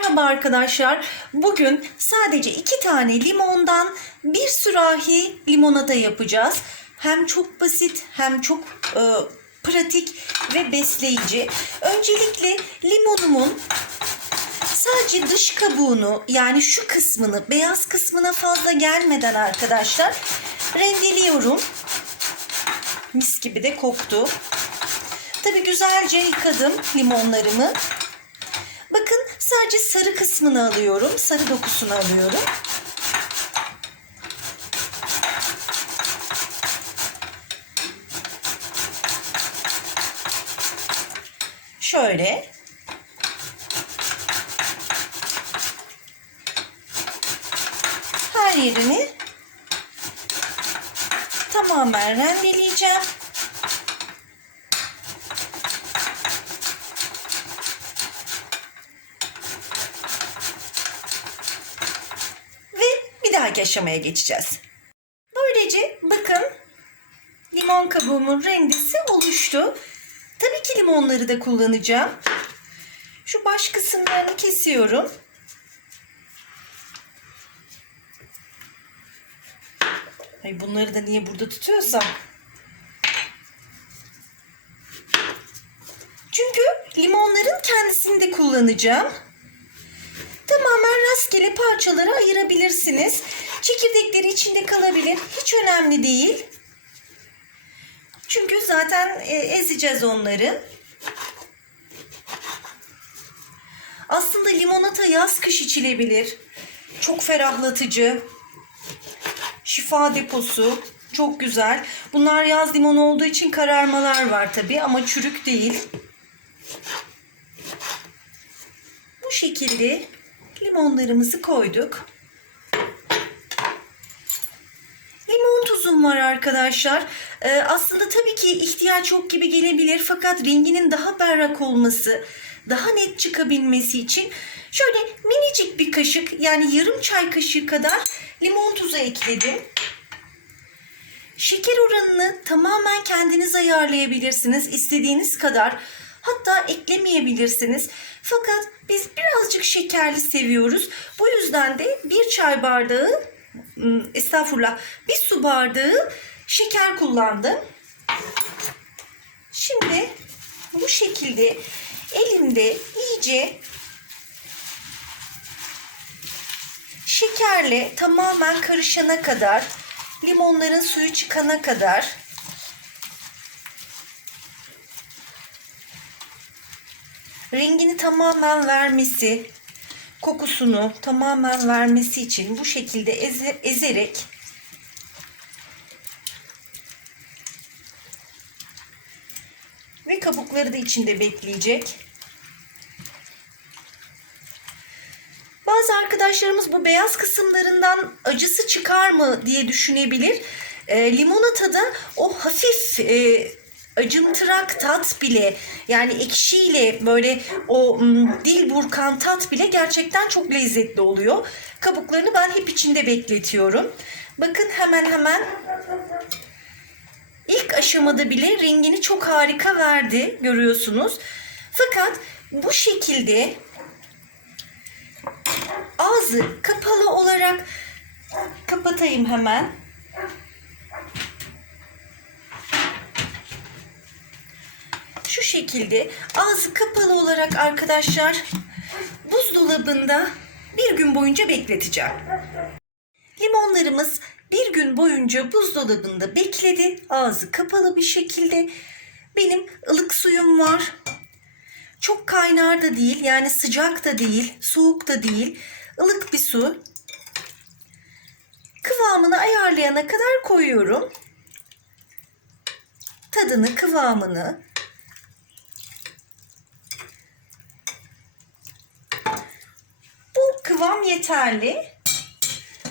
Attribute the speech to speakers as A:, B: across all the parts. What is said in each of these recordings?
A: Merhaba arkadaşlar. Bugün sadece iki tane limondan bir sürahi limonata yapacağız. Hem çok basit hem çok e, pratik ve besleyici. Öncelikle limonumun sadece dış kabuğunu yani şu kısmını beyaz kısmına fazla gelmeden arkadaşlar rendeliyorum. Mis gibi de koktu. Tabi güzelce yıkadım limonlarımı. Bakın sadece sarı kısmını alıyorum. Sarı dokusunu alıyorum. Şöyle. Her yerini tamamen rendeleyeceğim. Ve dahaki aşamaya geçeceğiz. Böylece bakın limon kabuğumun rendesi oluştu. Tabii ki limonları da kullanacağım. Şu baş kısımlarını kesiyorum. Ay bunları da niye burada tutuyorsam. Çünkü limonların kendisini de kullanacağım. Tamamen rastgele parçalara ayırabilirsiniz. Çekirdekleri içinde kalabilir. Hiç önemli değil. Çünkü zaten e, ezeceğiz onları. Aslında limonata yaz kış içilebilir. Çok ferahlatıcı. Şifa deposu. Çok güzel. Bunlar yaz limonu olduğu için kararmalar var tabi ama çürük değil. Bu şekilde limonlarımızı koyduk. Tuzum var arkadaşlar. Ee, aslında tabii ki ihtiyaç yok gibi gelebilir fakat renginin daha berrak olması, daha net çıkabilmesi için şöyle minicik bir kaşık yani yarım çay kaşığı kadar limon tuzu ekledim. Şeker oranını tamamen kendiniz ayarlayabilirsiniz istediğiniz kadar. Hatta eklemeyebilirsiniz. Fakat biz birazcık şekerli seviyoruz. Bu yüzden de bir çay bardağı, estağfurullah bir su bardağı şeker kullandım. Şimdi bu şekilde elimde iyice şekerle tamamen karışana kadar, limonların suyu çıkana kadar rengini tamamen vermesi, kokusunu tamamen vermesi için bu şekilde eze- ezerek ve kabukları da içinde bekleyecek. Bazı arkadaşlarımız bu beyaz kısımlarından acısı çıkar mı diye düşünebilir. E, limonatada o hafif e, acımtırak tat bile yani ekşiyle böyle o dil burkan tat bile gerçekten çok lezzetli oluyor. Kabuklarını ben hep içinde bekletiyorum. Bakın hemen hemen ilk aşamada bile rengini çok harika verdi görüyorsunuz. Fakat bu şekilde ağzı kapalı olarak kapatayım hemen. Şu şekilde ağzı kapalı olarak arkadaşlar buzdolabında bir gün boyunca bekleteceğim. Limonlarımız bir gün boyunca buzdolabında bekledi. Ağzı kapalı bir şekilde. Benim ılık suyum var. Çok kaynar da değil yani sıcak da değil, soğuk da değil. ılık bir su. Kıvamını ayarlayana kadar koyuyorum. Tadını, kıvamını. Bu kıvam yeterli.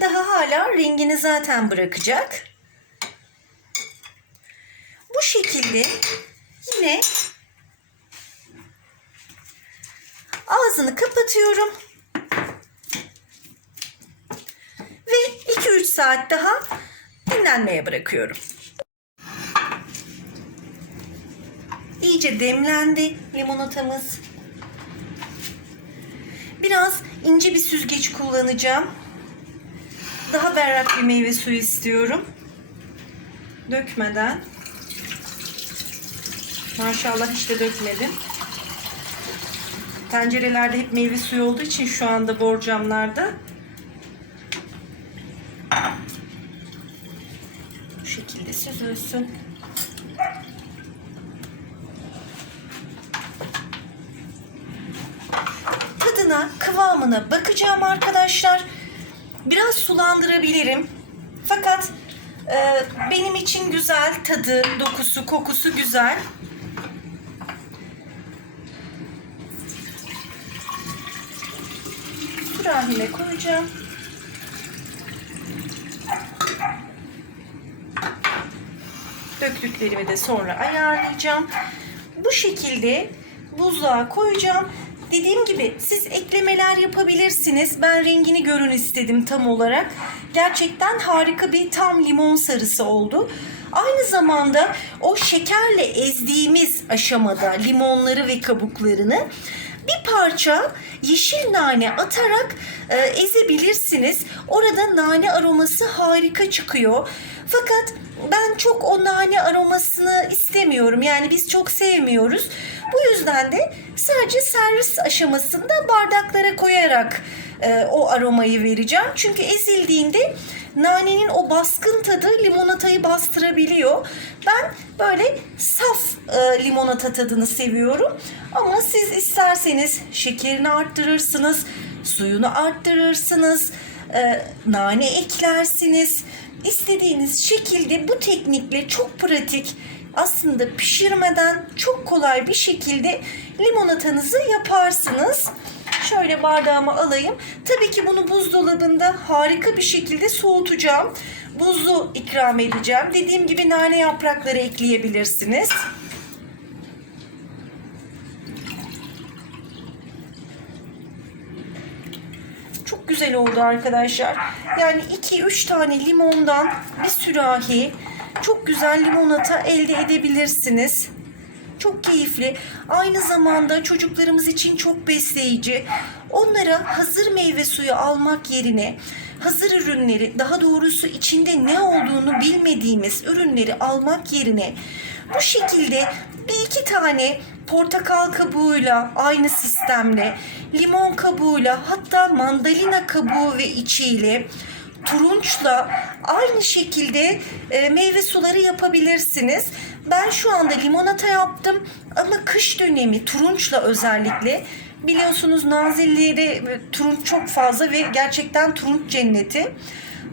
A: Daha hala rengini zaten bırakacak. Bu şekilde yine ağzını kapatıyorum. Ve 2-3 saat daha dinlenmeye bırakıyorum. İyice demlendi limonatamız. Biraz ince bir süzgeç kullanacağım. Daha berrak bir meyve suyu istiyorum. Dökmeden. Maşallah hiç de dökmedim. Tencerelerde hep meyve suyu olduğu için şu anda borcamlarda. Bu şekilde süzülsün. Tadına, kıvamına bakacağım arkadaşlar. Biraz sulandırabilirim. Fakat e, benim için güzel tadı, dokusu, kokusu güzel. Sürahime koyacağım. Döktüklerimi de sonra ayarlayacağım. Bu şekilde buzluğa koyacağım. Dediğim gibi siz eklemeler yapabilirsiniz. Ben rengini görün istedim tam olarak. Gerçekten harika bir tam limon sarısı oldu. Aynı zamanda o şekerle ezdiğimiz aşamada limonları ve kabuklarını bir parça yeşil nane atarak e, ezebilirsiniz. Orada nane aroması harika çıkıyor. Fakat ben çok o nane aromasını istemiyorum. Yani biz çok sevmiyoruz. Bu yüzden de sadece servis aşamasında bardaklara koyarak e, o aromayı vereceğim. Çünkü ezildiğinde nanenin o baskın tadı limonatayı bastırabiliyor. Ben böyle saf e, limonata tadını seviyorum. Ama siz isterseniz şekerini arttırırsınız, suyunu arttırırsınız, e, nane eklersiniz. İstediğiniz şekilde bu teknikle çok pratik aslında pişirmeden çok kolay bir şekilde limonatanızı yaparsınız. Şöyle bardağıma alayım. Tabii ki bunu buzdolabında harika bir şekilde soğutacağım. Buzlu ikram edeceğim. Dediğim gibi nane yaprakları ekleyebilirsiniz. Çok güzel oldu arkadaşlar. Yani 2-3 tane limondan bir sürahi çok güzel limonata elde edebilirsiniz. Çok keyifli. Aynı zamanda çocuklarımız için çok besleyici. Onlara hazır meyve suyu almak yerine hazır ürünleri, daha doğrusu içinde ne olduğunu bilmediğimiz ürünleri almak yerine bu şekilde bir iki tane portakal kabuğuyla aynı sistemle, limon kabuğuyla hatta mandalina kabuğu ve içiyle turunçla aynı şekilde e, meyve suları yapabilirsiniz. Ben şu anda limonata yaptım ama kış dönemi turunçla özellikle biliyorsunuz Nazilli'de turunç çok fazla ve gerçekten turunç cenneti.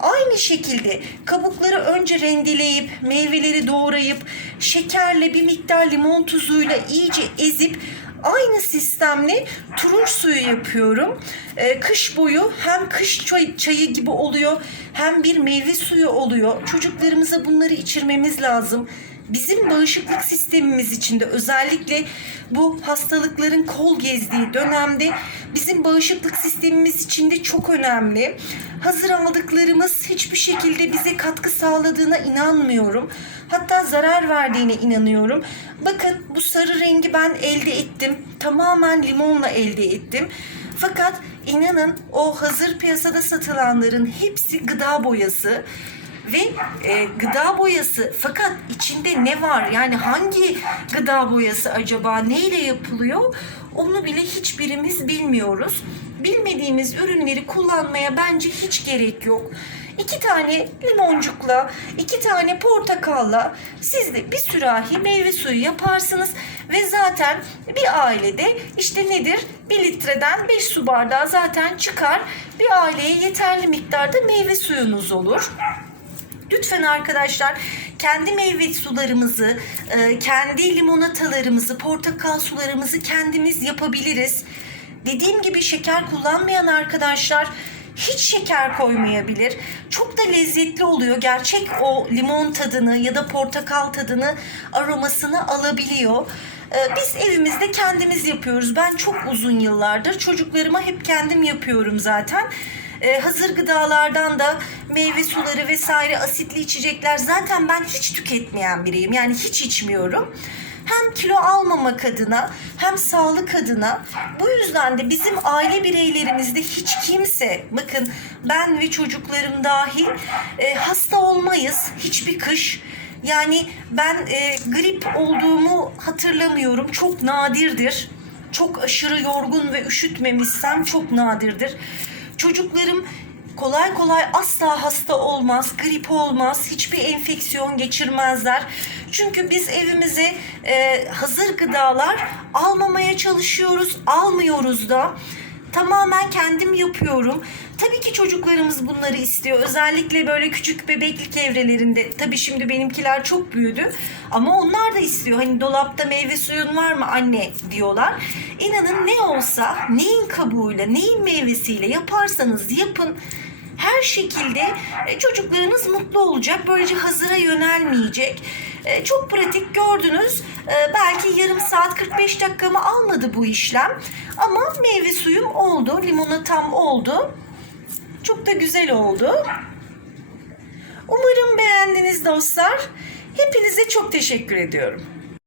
A: Aynı şekilde kabukları önce rendeleyip, meyveleri doğrayıp, şekerle bir miktar limon tuzuyla iyice ezip aynı sistemle turunç suyu yapıyorum. Ee, kış boyu hem kış çay- çayı gibi oluyor hem bir meyve suyu oluyor. Çocuklarımıza bunları içirmemiz lazım. Bizim bağışıklık sistemimiz içinde özellikle bu hastalıkların kol gezdiği dönemde bizim bağışıklık sistemimiz içinde çok önemli. Hazır aldıklarımız hiçbir şekilde bize katkı sağladığına inanmıyorum. Hatta zarar verdiğine inanıyorum. Bakın bu sarı rengi ben elde ettim. Tamamen limonla elde ettim. Fakat inanın o hazır piyasada satılanların hepsi gıda boyası ve e, gıda boyası fakat içinde ne var yani hangi gıda boyası acaba neyle yapılıyor onu bile hiçbirimiz bilmiyoruz. Bilmediğimiz ürünleri kullanmaya bence hiç gerek yok. İki tane limoncukla, iki tane portakalla siz de bir sürahi meyve suyu yaparsınız ve zaten bir ailede işte nedir? Bir litreden 5 su bardağı zaten çıkar. Bir aileye yeterli miktarda meyve suyunuz olur. Lütfen arkadaşlar kendi meyve sularımızı, e, kendi limonatalarımızı, portakal sularımızı kendimiz yapabiliriz. Dediğim gibi şeker kullanmayan arkadaşlar hiç şeker koymayabilir. Çok da lezzetli oluyor. Gerçek o limon tadını ya da portakal tadını, aromasını alabiliyor. E, Biz evimizde kendimiz yapıyoruz. Ben çok uzun yıllardır çocuklarıma hep kendim yapıyorum zaten. Ee, hazır gıdalardan da meyve suları vesaire asitli içecekler zaten ben hiç tüketmeyen biriyim. Yani hiç içmiyorum. Hem kilo almamak adına hem sağlık adına. Bu yüzden de bizim aile bireylerimizde hiç kimse bakın ben ve çocuklarım dahil e, hasta olmayız hiçbir kış. Yani ben e, grip olduğumu hatırlamıyorum. Çok nadirdir. Çok aşırı yorgun ve üşütmemişsem çok nadirdir. Çocuklarım kolay kolay asla hasta olmaz, grip olmaz, hiçbir enfeksiyon geçirmezler. Çünkü biz evimize e, hazır gıdalar almamaya çalışıyoruz, almıyoruz da. Tamamen kendim yapıyorum. Tabii ki çocuklarımız bunları istiyor. Özellikle böyle küçük bebeklik evrelerinde. Tabii şimdi benimkiler çok büyüdü. Ama onlar da istiyor. Hani dolapta meyve suyun var mı anne diyorlar. İnanın ne olsa neyin kabuğuyla, neyin meyvesiyle yaparsanız yapın her şekilde e, çocuklarınız mutlu olacak. Böylece hazıra yönelmeyecek. E, Çok pratik gördünüz. E, Belki yarım saat 45 dakikamı almadı bu işlem. Ama meyve suyum oldu. Limonatam oldu. Çok da güzel oldu. Umarım beğendiniz dostlar. Hepinize çok teşekkür ediyorum.